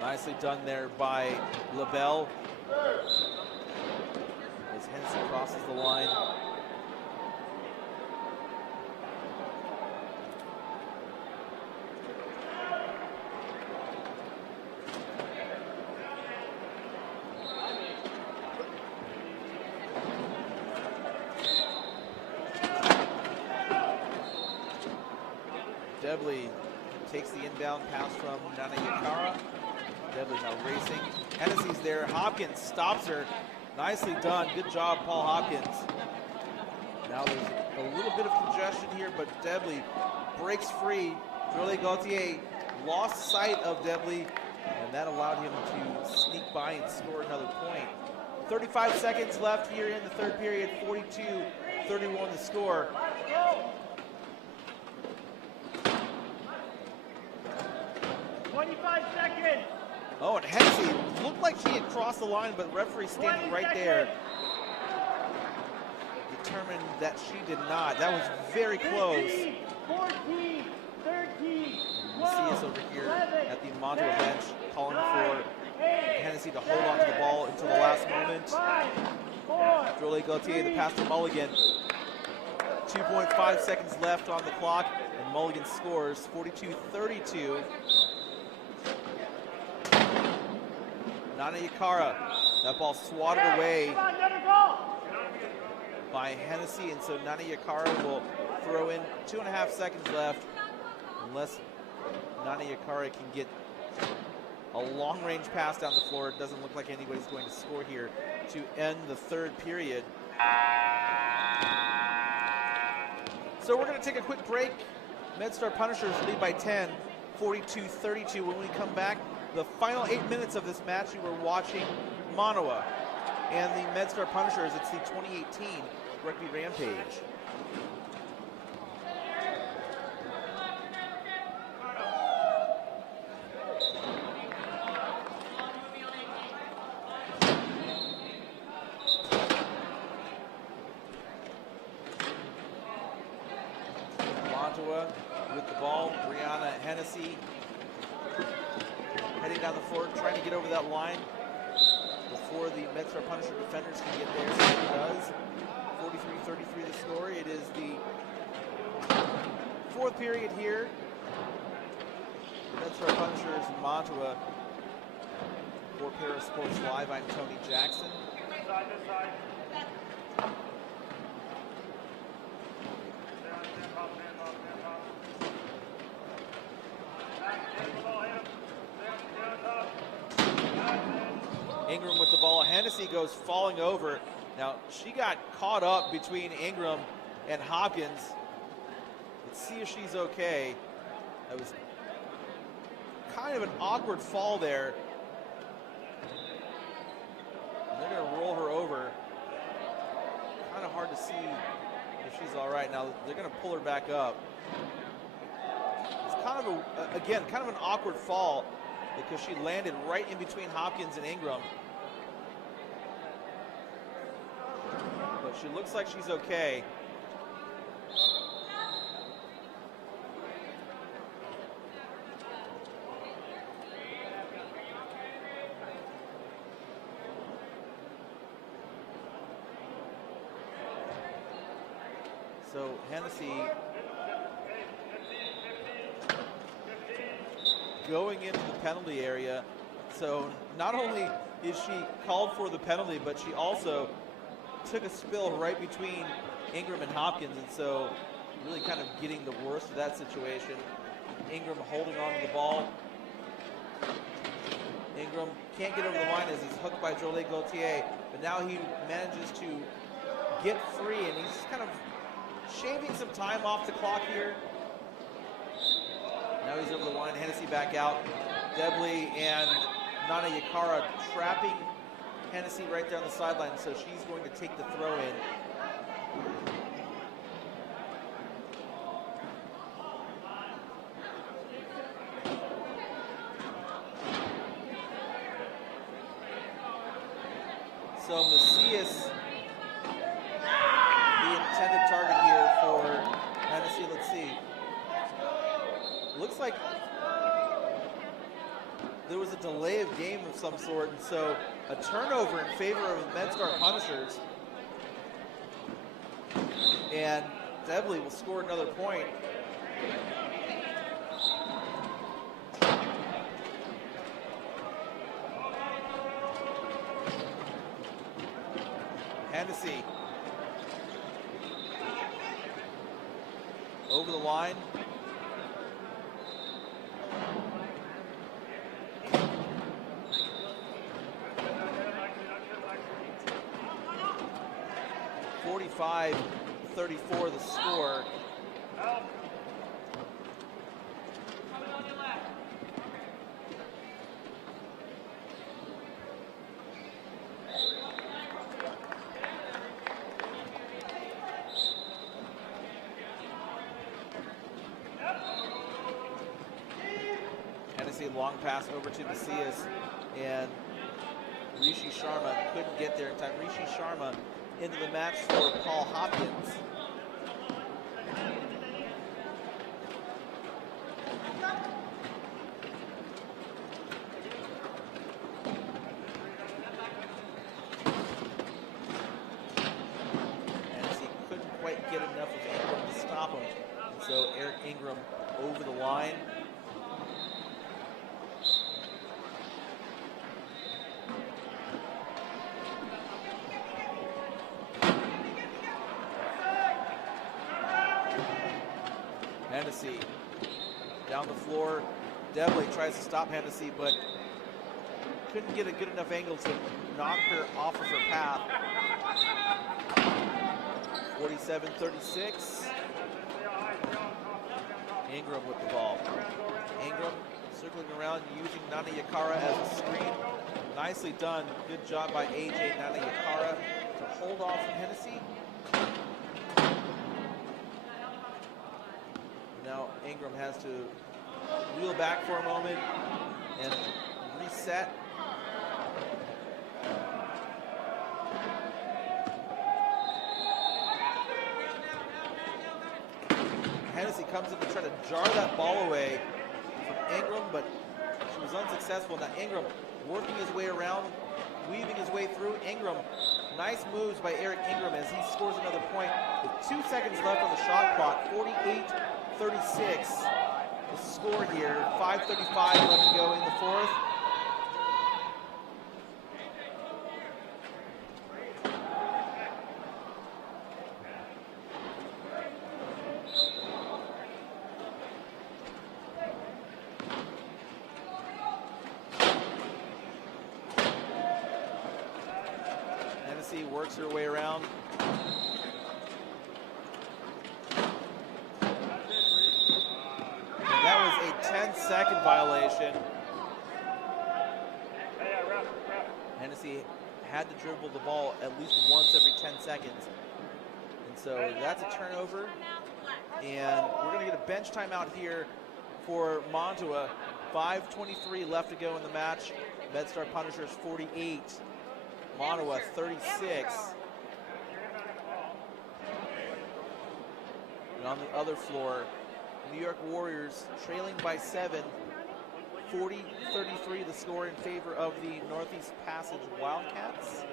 Nicely done there by LaBelle. As Hennessy crosses the line. Debley takes the inbound pass from Nana Yakara. Debley now racing. Hennessy's there. Hopkins stops her. Nicely done. Good job, Paul Hopkins. Now there's a little bit of congestion here, but Debley breaks free. Drolet Gauthier lost sight of Debley, and that allowed him to sneak by and score another point. 35 seconds left here in the third period. 42-31 the score. Oh, and Hennessy looked like she had crossed the line, but the referee standing right there determined that she did not. That was very close. 14, 13, 12, You see us over here at the Monttawa bench calling for Hennessy to hold on to the ball until the last moment. Drolet Gauthier, the pass to Mulligan. 2.5 seconds left on the clock, and Mulligan scores 42-32. Nana Yakara, that ball swatted away by Hennessy, and so Nana Yakara will throw in 2.5 seconds left, unless Nana Yakara can get a long-range pass down the floor. It doesn't look like anybody's going to score here to end the third period. So we're going to take a quick break. MedStar Punishers lead by 10, 42-32. When we come back, the final 8 minutes of this match, you were watching Monttawa and the MedStar Punishers. It's the 2018 Rugby Rampage. Monttawa with the ball. Brianna Hennessy heading down the floor, trying to get over that line before the MedStar Punisher defenders can get there. So it does. 43-33 the score. It is the fourth period here. MedStar Punishers and Monttawa. For ParaSportsLive, I'm Tony Jackson. Ingram with the ball. Hennessy goes falling over. Now, she got caught up between Ingram and Hopkins. Let's see if she's okay. That was kind of an awkward fall there. And they're going to roll her over. Kind of hard to see if she's all right. Now, they're going to pull her back up. kind of again, kind of an awkward fall because she landed right in between Hopkins and Ingram. But she looks like she's okay. So Hennessy going into the penalty area. So not only is she called for the penalty, but she also took a spill right between Ingram and Hopkins, and so really kind of getting the worst of that situation. Ingram holding on to the ball. Ingram can't get over the line as he's hooked by Jolie Gauthier, but now he manages to get free, and he's kind of shaving some time off the clock here. Now he's over the line, Hennessy back out. Debley and Nana Yakara trapping Hennessy right there on the sideline, so she's going to take the throw in. So Macias, the intended target here for Hennessy. Let's see. Looks like there was a delay of game of some sort, and so a turnover in favor of MedStar Punishers. And Debley will score another point. Hennessy over the line. .34 the score. Hennessy long pass over to Macias, and Rishi Sharma couldn't get there in time. Rishi Sharma into the match for Paul Hopkins. Hennessy couldn't quite get enough of Ingram to stop him. And so Eric Ingram over the line. Hennessy down the floor. Debley tries to stop Hennessy, but couldn't get a good enough angle to knock her off of her path. 47-36. Ingram with the ball. Ingram circling around, using Nana Yakara as a screen. Nicely done. Good job by AJ Nana Yakara to hold off from Hennessy. Now Ingram has to wheel back for a moment and reset. Hennessy comes in to try to jar that ball away from Ingram, but she was unsuccessful. Now Ingram working his way around, weaving his way through. Ingram, nice moves by Eric Ingram as he scores another point with 2 seconds left on the shot clock. 48-36 the score here. 5:35 left to go in the fourth. Hennessy works her way around. That was a 10-second violation. Hennessy had to dribble the ball at least once every 10 seconds. And so that's a turnover. And we're going to get a bench timeout here for Monttawa. 5:23 left to go in the match. MedStar Punishers 48, Monttawa 36. And on the other floor, New York Warriors trailing by 7, 40-33 the score in favor of the Northeast Passage Wildcats.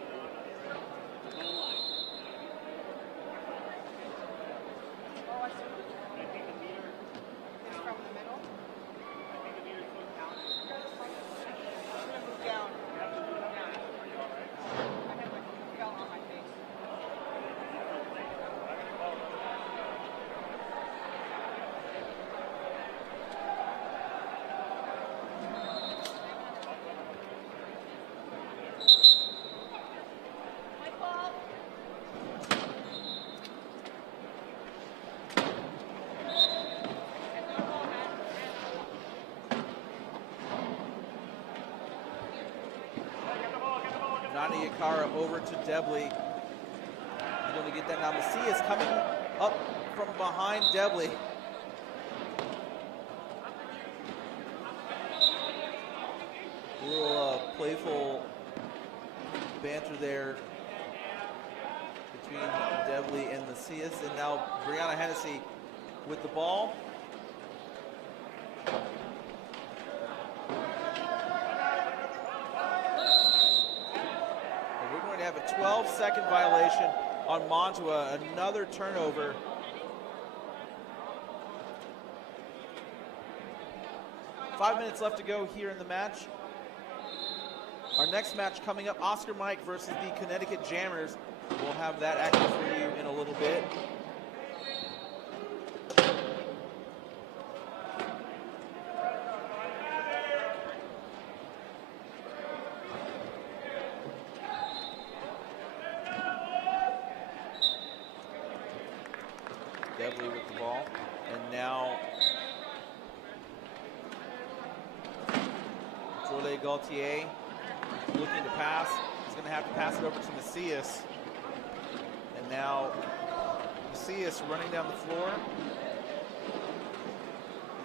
Yakara over to Debley. He's going to get that now. Macias coming up from behind Debley. A little playful banter there between Debley and Macias. And now Brianna Hennessy with the ball. Have a 12-second violation on Monttawa, another turnover. Five minutes left to go here in the match. Our next match coming up, Oscar Mike versus the Connecticut Jammers. We'll have that action for you in a little bit. Debley with the ball, and now Jorle Gaultier looking to pass. He's going to have to pass it over to Macias. And now Macias running down the floor.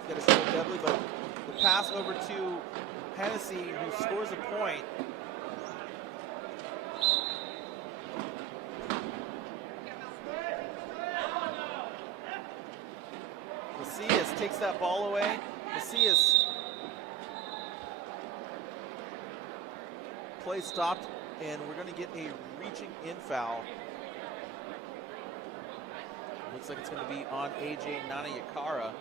He's got to show Debley, but the pass over to Hennessy, who scores a point. Macias takes that ball away. Macias. Play stopped, and we're going to get a reaching in foul. Looks like it's going to be on AJ Nanayakara.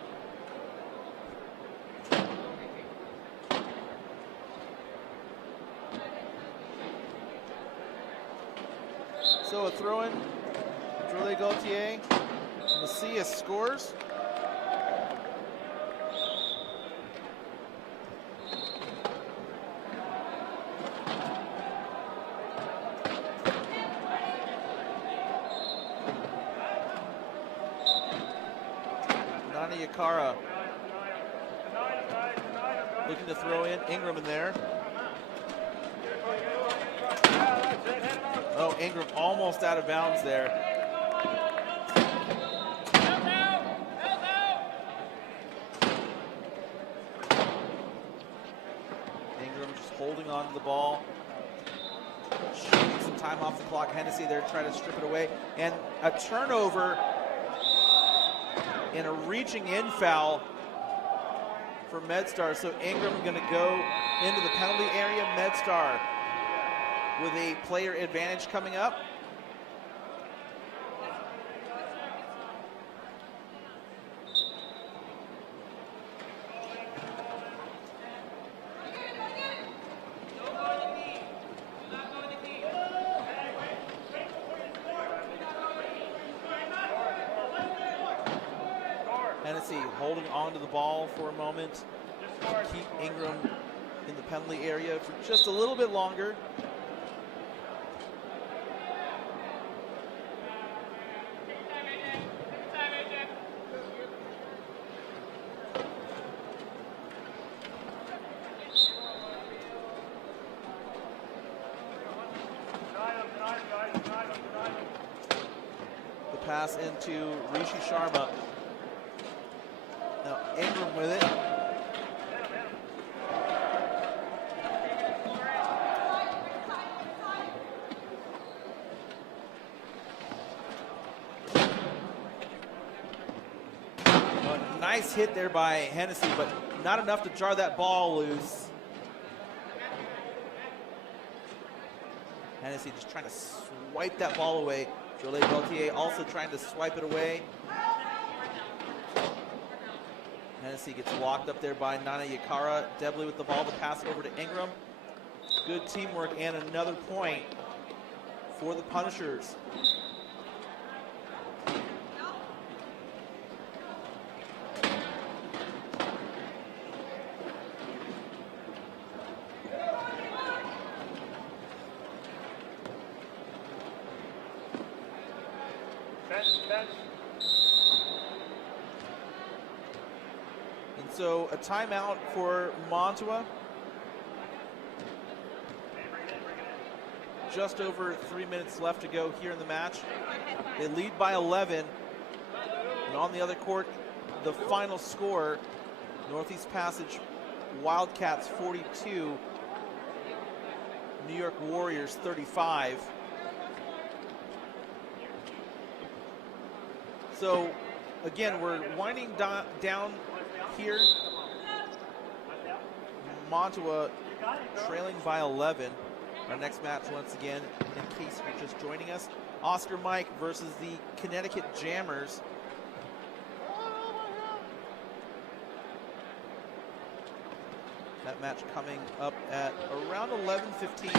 So a throw-in, Jorle Gaultier. Macias scores. Yakara looking to throw in Ingram in there. Oh, Ingram almost out of bounds there. Ingram just holding on to the ball. Shooting some time off the clock. Hennessy there trying to strip it away. And a turnover and a reaching in foul for MedStar. So Ingram going to go into the penalty area. MedStar with a player advantage coming up. Hennessy holding on to the ball for a moment. Keep Ingram in the penalty area for just a little bit longer. The pass into Rishi Sharma. Now Ingram with it. Nice hit there by Hennessy, but not enough to jar that ball loose. Hennessy just trying to swipe that ball away. Jolie Gaultier also trying to swipe it away. Hennessy gets locked up there by Nana Yakara. Debley with the ball to pass it over to Ingram. Good teamwork and another point for the Punishers. And so a timeout for Monttawa. Just over 3 minutes left to go here in the match. They lead by 11. And on the other court, the final score, Northeast Passage Wildcats 42, New York Warriors 35. So again, we're winding down here. Monttawa trailing by 11. Our next match, once again, in case you're just joining us, Oscar Mike versus the Connecticut Jammers. That match coming up at around 11:15.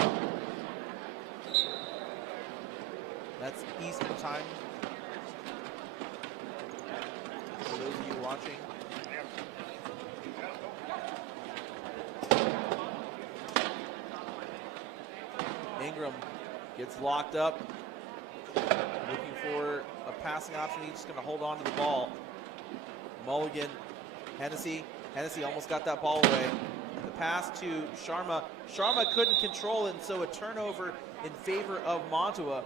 That's Eastern time. For those of you watching. Ingram gets locked up, looking for a passing option. He's just going to hold on to the ball. Mulligan, Hennessy almost got that ball away. The pass to Sharma. Sharma couldn't control it, and so a turnover in favor of Monttawa.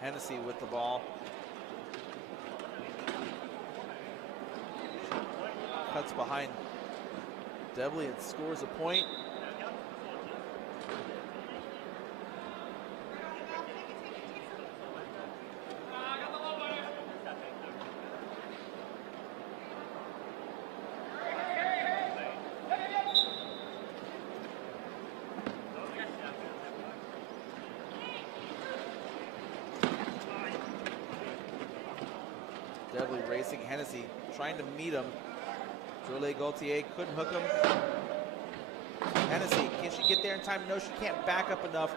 Hennessy with the ball. Cuts behind Debley and scores a point. Debley racing, Hennessy trying to meet him. Jolie Gaultier couldn't hook him. Hennessy, can she get there in time? No, she can't back up enough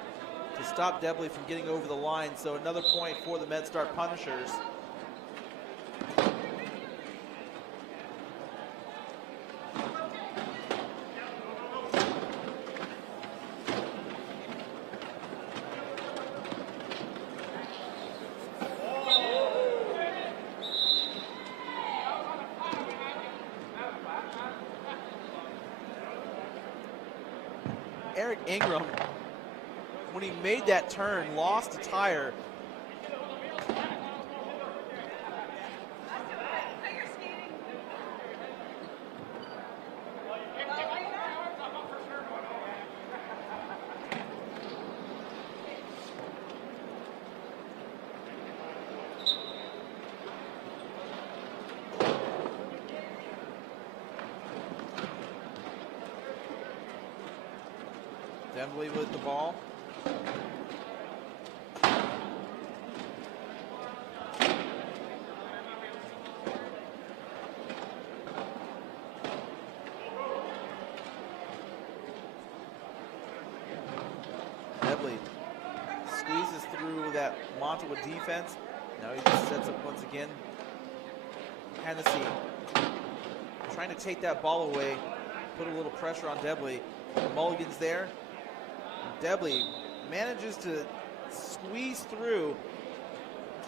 to stop Debley from getting over the line. So another point for the MedStar Punishers. Eric Ingram, when he made that turn, lost a tire. Debley with the ball. Debley squeezes through that Monttawa defense. Now he just sets up once again. Hennessy trying to take that ball away, put a little pressure on Debley. Mulligan's there. Debley manages to squeeze through.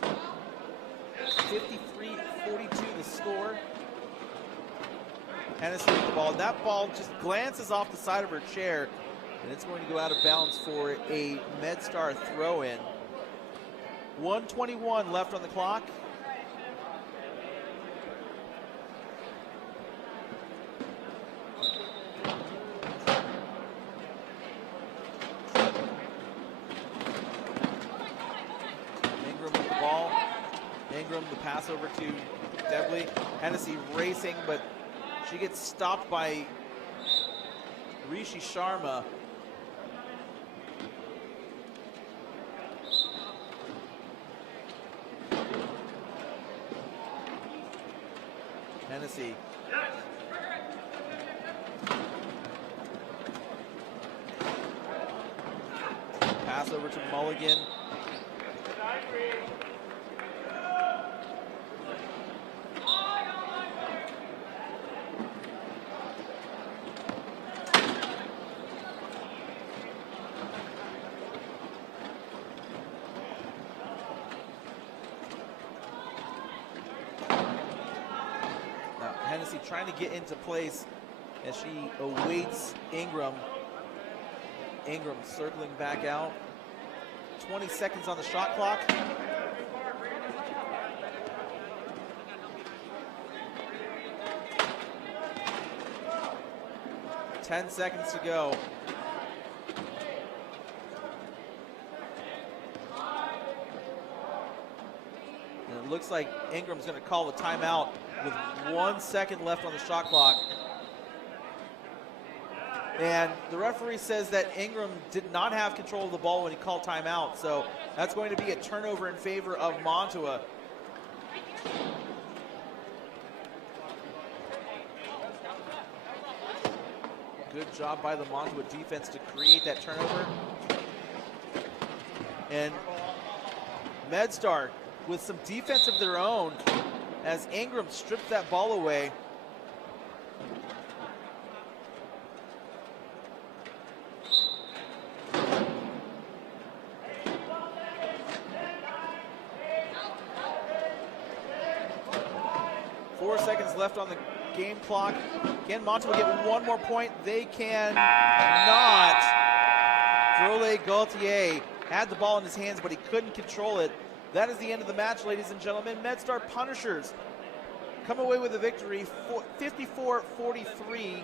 53-42 the score. Hennessy with the ball. That ball just glances off the side of her chair, and it's going to go out of bounds for a MedStar throw-in. 1:21 left on the clock. Ingram, the pass over to Devley. Hennessy racing, but she gets stopped by Rishi Sharma. Hennessy. Pass over to Mulligan. Hennessy trying to get into place as she awaits Ingram. Ingram circling back out. 20 seconds on the shot clock. Ten seconds to go. And it looks like Ingram's going to call the timeout with 1 second left on the shot clock. And the referee says that Ingram did not have control of the ball when he called timeout, so that's going to be a turnover in favor of Monttawa. Good job by the Monttawa defense to create that turnover. And MedStar with some defense of their own as Ingram stripped that ball away. Left on the game clock. Can Monttawa get one more point? They can not. Drole Gaultier had the ball in his hands, but he couldn't control it. That is the end of the match, ladies and gentlemen. MedStar Punishers come away with a victory, 54-43.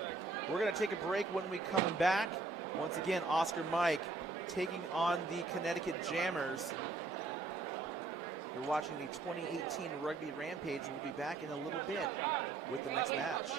We're going to take a break. When we come back, once again, Oscar Mike taking on the Connecticut Jammers. You're watching the 2018 Rugby Rampage. We'll be back in a little bit with the next match.